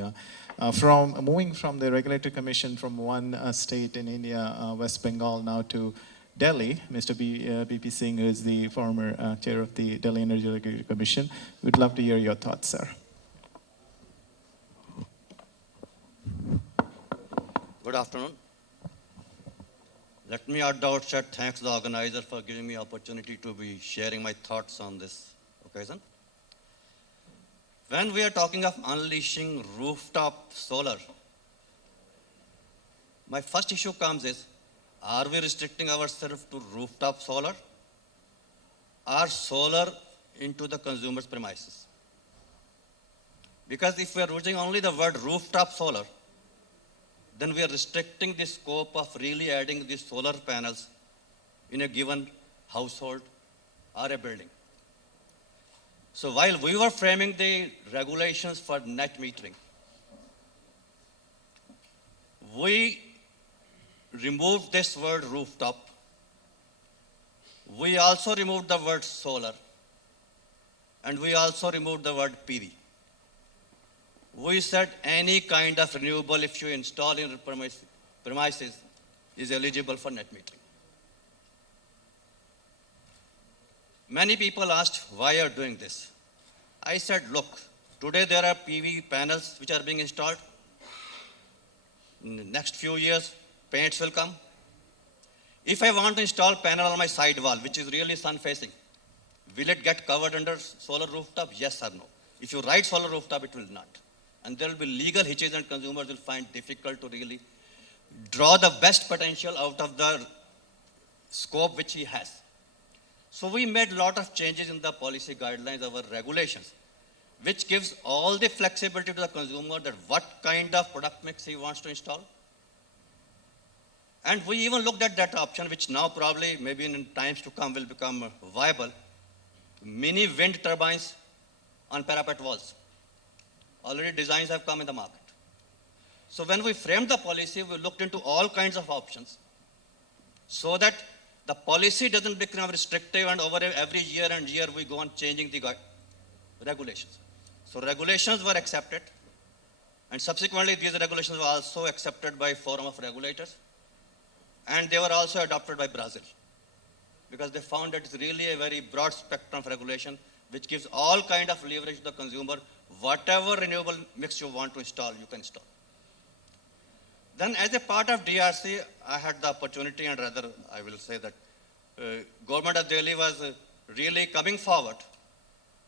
India. From moving from the Regulatory Commission from one state in India, West Bengal, now to Delhi, Mr. B.P. Singh, who is the former chair of the Delhi Energy Regulatory Commission. We'd love to hear your thoughts, sir. Good afternoon. Let me at the outset thank the organizer for giving me opportunity to be sharing my thoughts on this occasion. When we are talking of unleashing rooftop solar, my first issue comes is, are we restricting ourselves to rooftop solar or solar into the consumer's premises? Because if we are using only the word rooftop solar, then we are restricting the scope of really adding the solar panels in a given household or a building. So while we were framing the regulations for net metering, we removed this word rooftop. We also removed the word solar, and we also removed the word PV. We said any kind of renewable, if you install in premises, is eligible for net metering. Many people asked, why are you doing this? I said, look, today there are PV panels which are being installed. In the next few years, paints will come. If I want to install panel on my side wall, which is really sun-facing, will it get covered under solar rooftop? Yes or no? If you write solar rooftop, it will not. And there will be legal hitches, and consumers will find difficult to really draw the best potential out of the scope which he has. So we made a lot of changes in the policy guidelines, our regulations, which gives all the flexibility to the consumer that what kind of product mix he wants to install. And we even looked at that option, which now probably, maybe in times to come, will become viable. Mini wind turbines on parapet walls. Already designs have come in the market. So when we framed the policy, we looked into all kinds of options so that the policy doesn't become restrictive and over every year and year we go on changing the regulations. So regulations were accepted, and subsequently these regulations were also accepted by Forum of Regulators, and they were also adopted by Brazil, because they found that it's really a very broad spectrum of regulation which gives all kind of leverage to the consumer. Whatever renewable mix you want to install, you can install. Then as a part of DRC, I had the opportunity, and rather I will say that government of Delhi was really coming forward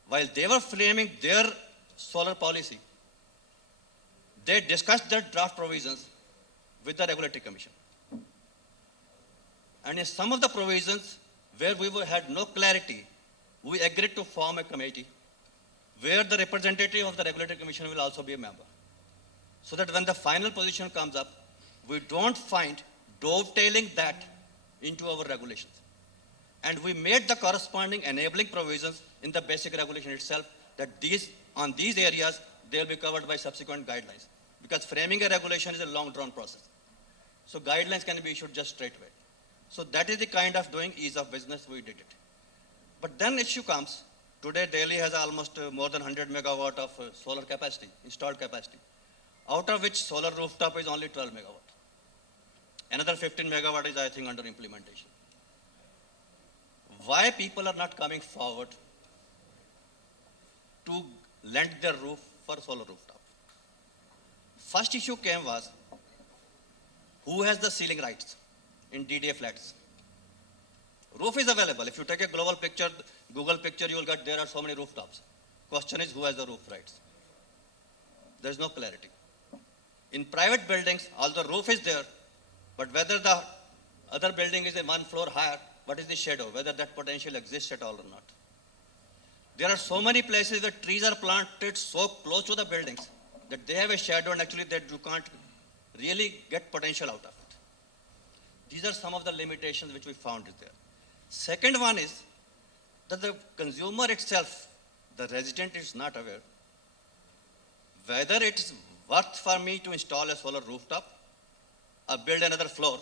while they were framing their solar policy. They discussed their draft provisions with the Regulatory Commission. And in some of the provisions where we had no clarity, we agreed to form a committee where the representative of the Regulatory Commission will also be a member, so that when the final position comes up, we don't find dovetailing that into our regulations. And we made the corresponding enabling provisions in the basic regulation itself, that on these areas, they'll be covered by subsequent guidelines. Because framing a regulation is a long drawn process. So guidelines can be issued just straight away. So that is the kind of doing ease of business we did it. But then issue comes, today Delhi has almost more than 100 megawatt of solar capacity, installed capacity, out of which solar rooftop is only 12 megawatt. Another 15 megawatt is, I think, under implementation. Why people are not coming forward to lend their roof for solar rooftop? First issue came was, who has the ceiling rights in DDA flats? Roof is available. If you take a global picture, Google picture, you will get there are so many rooftops. Question is, who has the roof rights? There is no clarity. In private buildings, although roof is there, but whether the other building is a 1 floor higher, what is the shadow, whether that potential exists at all or not. There are so many places where trees are planted so close to the buildings that they have a shadow, and actually that you can't really get potential out of it. These are some of the limitations which we found is there. Second one is that the consumer itself, the resident, is not aware whether it is worth for me to install a solar rooftop or build another floor,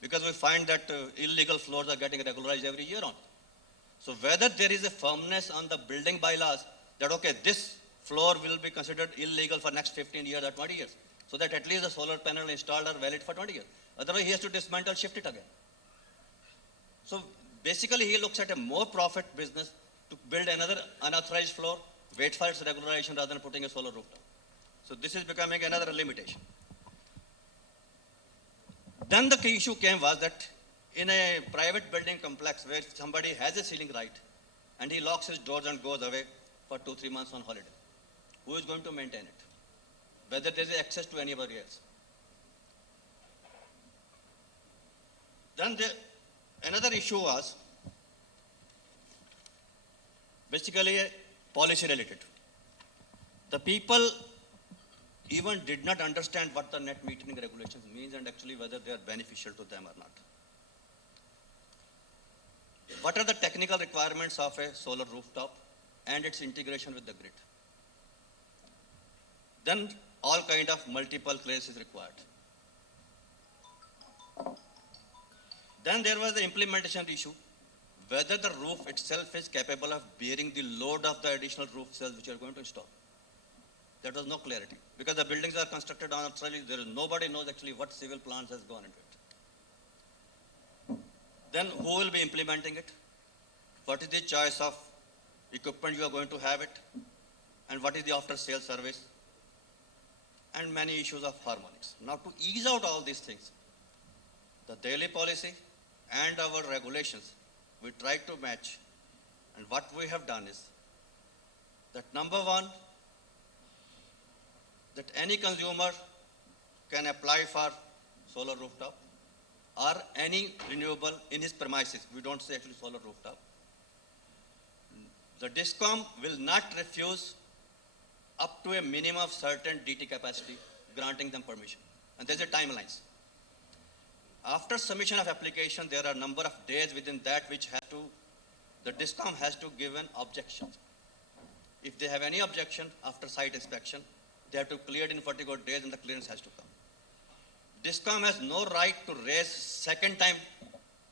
because we find that illegal floors are getting regularized every year on. So whether there is a firmness on the building bylaws that, okay, this floor will be considered illegal for next 15 years or 20 years. So that at least the solar panel installed are valid for 20 years. Otherwise, he has to dismantle, shift it again. So basically, he looks at a more profit business to build another unauthorized floor, wait for its regularization rather than putting a solar rooftop. So this is becoming another limitation. Then the key issue came was that in a private building complex where somebody has a ceiling right and he locks his doors and goes away for 2-3 months on holiday, who is going to maintain it? Whether there is access to anybody else. Then another issue was basically policy related. The people even did not understand what the net metering regulations means and actually whether they are beneficial to them or not. What are the technical requirements of a solar rooftop and its integration with the grid? Then all kind of multiple clearance is required. Then there was the implementation issue, whether the roof itself is capable of bearing the load of the additional roof cells which you are going to install. There was no clarity because the buildings are constructed on Australia. Nobody knows actually what civil plans has gone into it. Then who will be implementing it? What is the choice of equipment you are going to have it? And what is the after sales service? And many issues of harmonics. Now to ease out all these things, the Delhi policy and our regulations, we try to match. And what we have done is that number one, that any consumer can apply for solar rooftop or any renewable in his premises. We don't say actually solar rooftop. The DISCOM will not refuse up to a minimum of certain DT capacity, granting them permission. And there's a timelines. After submission of application, there are a number of days within that which the DISCOM has to give an objection. If they have any objection after site inspection, they have to clear it in 44 days and the clearance has to come. DISCOM has no right to raise second time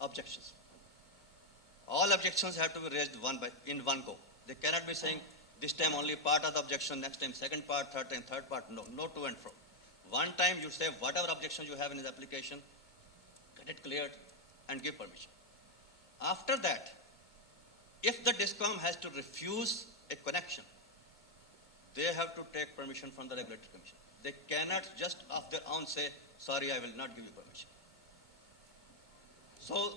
objections. All objections have to be raised in one go. They cannot be saying this time only part of the objection, next time second part, third time third part. No, no to and fro. One time you say whatever objections you have in his application, get it cleared and give permission. After that, if the DISCOM has to refuse a connection, they have to take permission from the Regulatory Commission. They cannot just of their own say, sorry, I will not give you permission. So,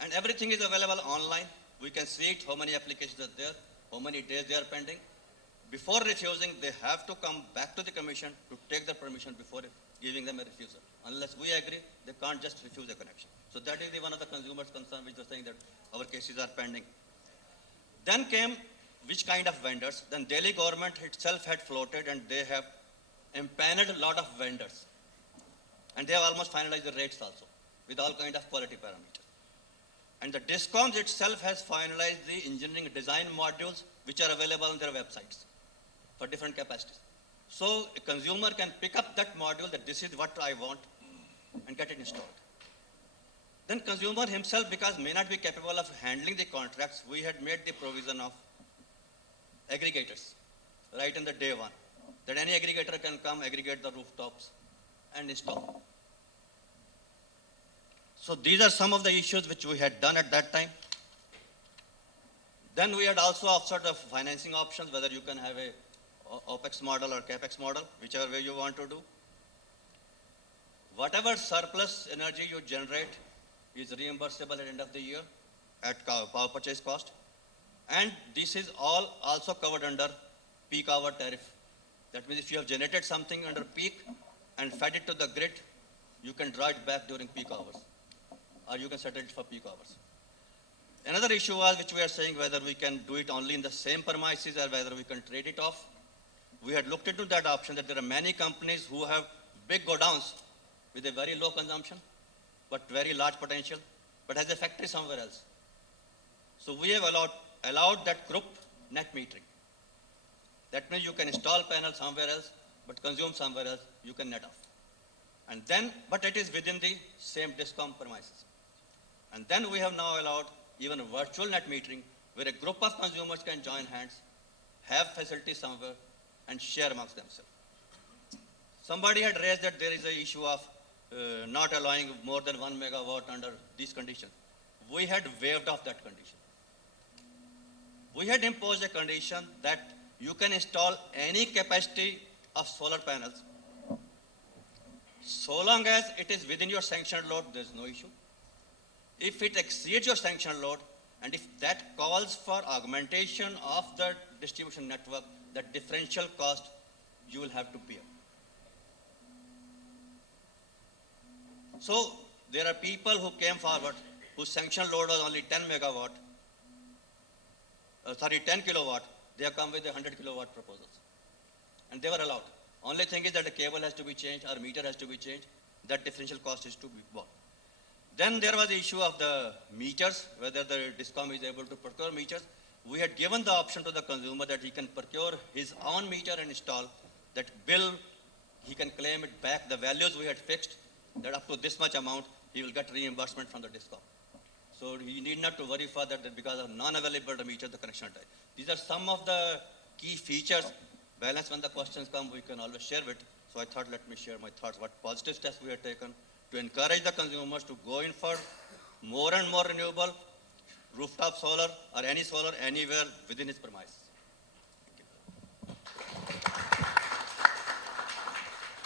and everything is available online. We can see it, how many applications are there, how many days they are pending. Before refusing, they have to come back to the commission to take the permission before giving them a refusal. Unless we agree, they can't just refuse a connection. So that is one of the consumers' concern, which was saying that our cases are pending. Then came which kind of vendors. Then Delhi government itself had floated and they have empaneled a lot of vendors. And they have almost finalized the rates also with all kind of quality parameters. And the DISCOMs itself has finalized the engineering design modules which are available on their websites for different capacities. So a consumer can pick up that module that this is what I want and get it installed. Then consumer himself, because may not be capable of handling the contracts, we had made the provision of aggregators right in the day one, that any aggregator can come aggregate the rooftops and install. So these are some of the issues which we had done at that time. Then we had also offered the financing options, whether you can have a OPEX model or CAPEX model, whichever way you want to do. Whatever surplus energy you generate is reimbursable at the end of the year at power purchase cost. And this is all also covered under peak hour tariff. That means if you have generated something under peak and fed it to the grid, you can draw it back during peak hours, or you can settle it for peak hours. Another issue was which we are saying whether we can do it only in the same premises or whether we can trade it off. We had looked into that option that there are many companies who have big godowns with a very low consumption, but very large potential, but has a factory somewhere else. So we have allowed that group net metering. That means you can install panels somewhere else, but consume somewhere else, you can net off. And then, but it is within the same DISCOM premises. And then we have now allowed even a virtual net metering where a group of consumers can join hands, have facilities somewhere, and share amongst themselves. Somebody had raised that there is an issue of not allowing more than 1 megawatt under these conditions. We had waived off that condition. We had imposed a condition that you can install any capacity of solar panels so long as it is within your sanctioned load, there is no issue. If it exceeds your sanctioned load, and if that calls for augmentation of the distribution network, the differential cost you will have to bear. So there are people who came forward whose sanctioned load was only 10 kilowatt. They have come with 100 kilowatt proposals, and they were allowed. Only thing is that the cable has to be changed, or meter has to be changed. That differential cost is to be borne. Then there was the issue of the meters, whether the DISCOM is able to procure meters. We had given the option to the consumer that he can procure his own meter and install. That bill, he can claim it back. The values we had fixed, that up to this much amount, he will get reimbursement from the DISCOM. So he need not to worry for that because of non-available meter, the connection time. These are some of the key features. Balance, when the questions come, we can always share it. So I thought, let me share my thoughts, what positive steps we have taken to encourage the consumers to go in for more and more renewable, rooftop solar, or any solar anywhere within his premise.